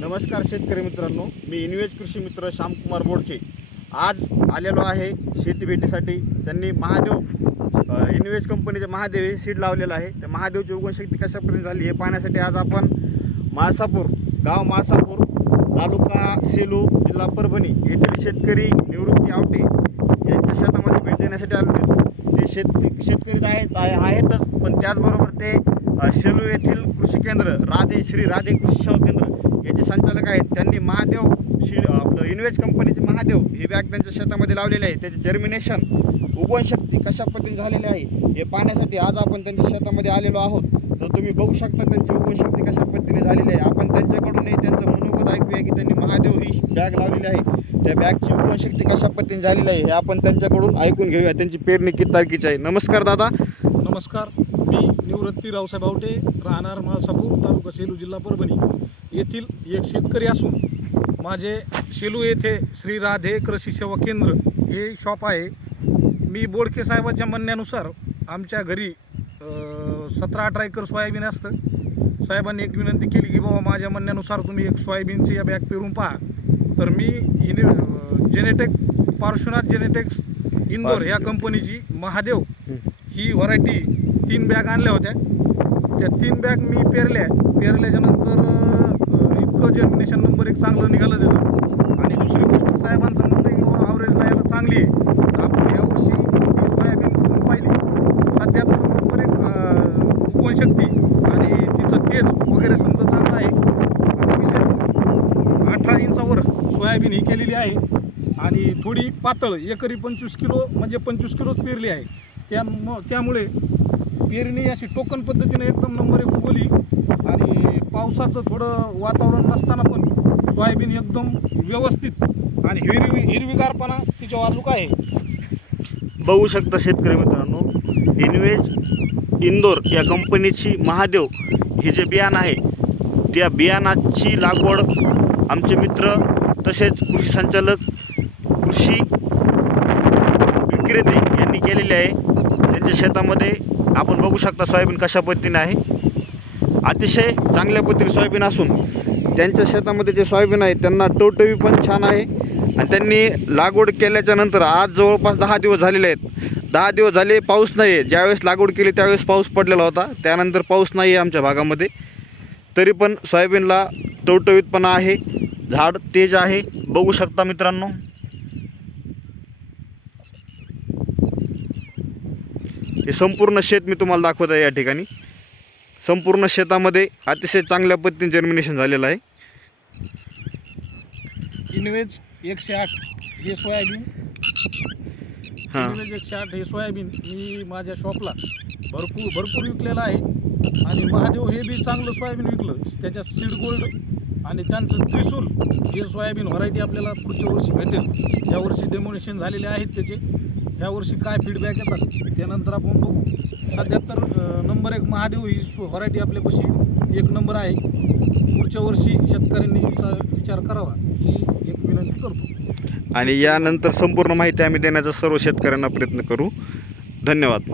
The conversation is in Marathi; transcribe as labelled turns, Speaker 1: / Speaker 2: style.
Speaker 1: नमस्कार शेतकरी मित्रांनो मी इन्वेज कृषी मित्र श्यामकुमार बोडके. आज आलेलो आहे शेती भेटीसाठी. त्यांनी महादेव इन्वेज कंपनीचे महादेव हे सीड लावलेलं आहे. त्या महादेवची उगवणशक्ती कशापर्यंत झाली हे पाहण्यासाठी आज आपण माळसापूर गाव माळसापूर तालुका सेलू जिल्हा परभणी येथील शेतकरी निवृत्ती आवटे यांच्या शेतामध्ये भेट देण्यासाठी आलो ते शेत शेतकरी तर आहेत आहेतच पण त्याचबरोबर ते सेलू शेलू येथील कृषी केंद्र राधे श्री राधे कृषी सेवा केंद्र याचे संचालक आहेत. त्यांनी महादेव श्री आपलं इन्व्हेज कंपनीचे महादेव हे बॅग त्यांच्या शेतामध्ये लावलेले आहे. त्याचे जर्मिनेशन उगवणशक्ती कशा पद्धतीने झालेले आहे हे पाहण्यासाठी आज आपण त्यांच्या शेतामध्ये आलेलो आहोत. तर तुम्ही बघू शकता त्यांची उगवणशक्ती कशा पद्धतीने झालेली आहे. आपण त्यांच्याकडूनही त्यांचं मनोगत ऐकूया की त्यांनी महादेव ही बॅग लावलेली आहे. त्या बॅगची उगवणशक्ती कशा पद्धतीने झालेली आहे हे आपण त्यांच्याकडून ऐकून घेऊया. त्यांची पेरणी किती तारखेची आहे. नमस्कार दादा.
Speaker 2: नमस्कार मी निवृत्ती रावसाहेब आवटे राहणार माळसापूर तालुका सेलू जिल्हा परभणी. येथील एक शेतकरी असून माझे सेलू येथे श्री राधे कृषी सेवा केंद्र हे शॉप आहे. मी बोडके साहेबांच्या म्हणण्यानुसार आमच्या घरी सतरा अठरा एकर सोयाबीन असतं. साहेबांनी एक विनंती केली की बाबा माझ्या म्हणण्यानुसार तुम्ही एक सोयाबीनची या बॅग पेरून पहा. तर मी इने जेनेटेक पार्श्वनाथ जेनेटेक्स इंदोर या कंपनीची महादेव ही व्हरायटी तीन बॅग आणल्या होत्या. त्या तीन बॅग मी पेरल्या. पेरल्याच्यानंतर इतकं जर्मिनेशन नंबर एक चांगलं निघालं त्याचं. आणि दुसरी गोष्ट साहेबांचं म्हणणं आहे की बाबा चांगली आहे. आपण यावर्षी ही सोयाबीन करून पाहिली. सध्या तर नंबर एक अं, उगवणशक्ती आणि तिचं तेज वगैरे समजा चांगलं आहे. विशेष अठरा इंचावर सोयाबीन ही केलेली आहे. आणि थोडी पातळ एकरी पंचवीस किलो म्हणजे पंचवीस किलोच पेरली आहे. त्या त्यामुळे पेरणी अशी टोकन पद्धतीने एकदम नंबर एक उगवली. आणि पावसाचं थोडं वातावरण नसताना पण सोयाबीन एकदम व्यवस्थित आणि हिरवी हिरवीगारपणा तिच्या बाजूक आहे.
Speaker 1: बघू शकता शेतकरी मित्रांनो इनवेज इंदोर या कंपनीची महादेव हे जे बियाणं आहे त्या बियाणाची लागवड आमचे मित्र तसेच कृषी संचालक कृषी विक्रेते यांनी केलेली आहे. त्यांच्या शेतामध्ये आपण बघू शकता सोयाबीन कशा पद्धतीने आहे. अतिशय चांगल्या पद्धतीने सोयाबीन असून त्यांच्या शेतामध्ये जे सोयाबीन आहे त्यांना टवटवी पण छान आहे. आणि त्यांनी लागवड केल्याच्यानंतर आज जवळपास दहा दिवस झालेले आहेत. दहा दिवस झाले पाऊस नाही आहे ज्यावेळेस लागवड केली त्यावेळेस पाऊस पडलेला होता. त्यानंतर पाऊस नाही आहे आमच्या भागामध्ये. तरी पण सोयाबीनला टवटवीतपणा आहे. झाड तेज आहे. बघू शकता मित्रांनो. हे संपूर्ण शेत मी तुम्हाला दाखवत आहे या ठिकाणी. संपूर्ण शेतामध्ये अतिशय चांगल्या पद्धतीने जर्मिनेशन झालेलं आहे.
Speaker 2: इनवेज एकशे आठ हे सोयाबीन.
Speaker 1: हां.
Speaker 2: इनवेज एकशे आठ हे सोयाबीन मी माझ्या शॉपला भरपूर भरपूर विकलेलं आहे. आणि महादेव हे बी चांगलं सोयाबीन विकलं. त्याच्यात सीड गोल्ड आणि त्यांचं त्रिशूल हे सोयाबीन व्हरायटी आपल्याला पुढच्या वर्षी भेटेल यावर्षी डेमोनेशन झालेले आहेत त्याचे. ह्या वर्षी काय फीडबॅक येतात त्यानंतर आपण बघू. सध्या तर नंबर एक महादेव ही व्हरायटी आपल्यापाशी एक नंबर आहे. पुढच्या वर्षी शेतकऱ्यांनी विचार करावा ही एक विनंती करतो.
Speaker 1: आणि यानंतर संपूर्ण माहिती आम्ही देण्याचा सर्व शेतकऱ्यांना प्रयत्न करू. धन्यवाद.